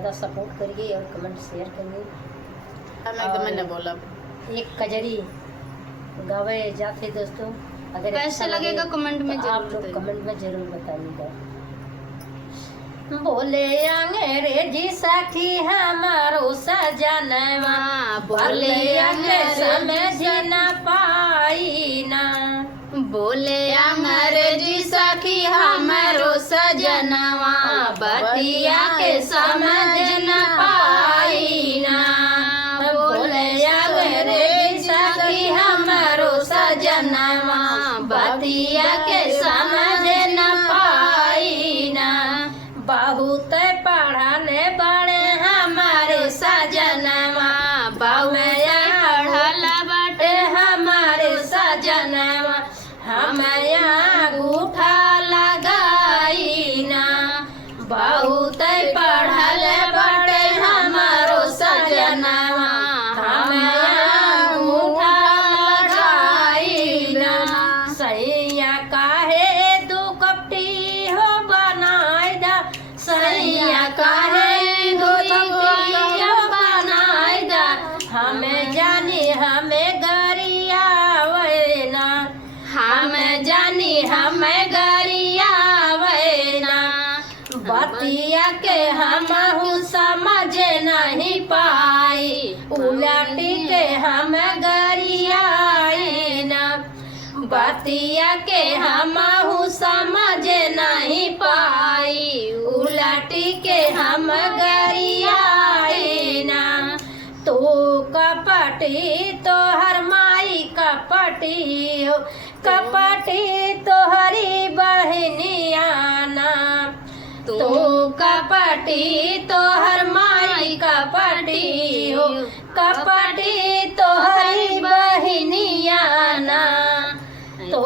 ज़्यादा सपोर्ट करिए और कमेंट शेयर करिए। मैंने बोला एक कजरी गावे जाते दोस्तों, अगर कैसे अच्छा लगेगा कमेंट में तो जरूर आप लोग बताइए। कमेंट में जरूर बताइएगा। बोले अंग्रेजी सखी हमारो सजनवा, बोले समझ न पाई ना, बोले अंग्रेजी सखी हमरो सजनवा, बतिया के समझ न पाई ना। बोले अंग्रेजी सखी हमरो सजनवा, बतिया के समझ न पाई ना। बहुत पढ़ने बड़े हमारे सजनवा, बहुत पढ़ल बाटे हमारे सजनवा, हमारे अंगूठा लगाई ना। बहुत पढ़ल बड़े हमारो सजनवा, हमारे अंगूठा लगाई ना। सैया काहे दो कपटी हो बनाए दा, सैया काहे दो कपटी हो बनाए दा। हमें जानी हमें गरिया वैना, हम जानी हमें गरिया वैना। बतिया के हमहू समझ नहीं पाई, उलटी के हम गरियाई ना। बतिया के हमहू समझ नहीं पाई, उलटी के हम गरियाई ना। तो कपटी तोहर माई कपटी हो, कपटी तोहरी बहनिया ना। तो कपटी तोहर माई कपटी हो, कपटी तोहरी बहनिया ना। तो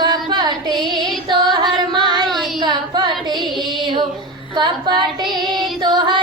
कपटी तोहर माई कपटी हो, कपटी तोहरी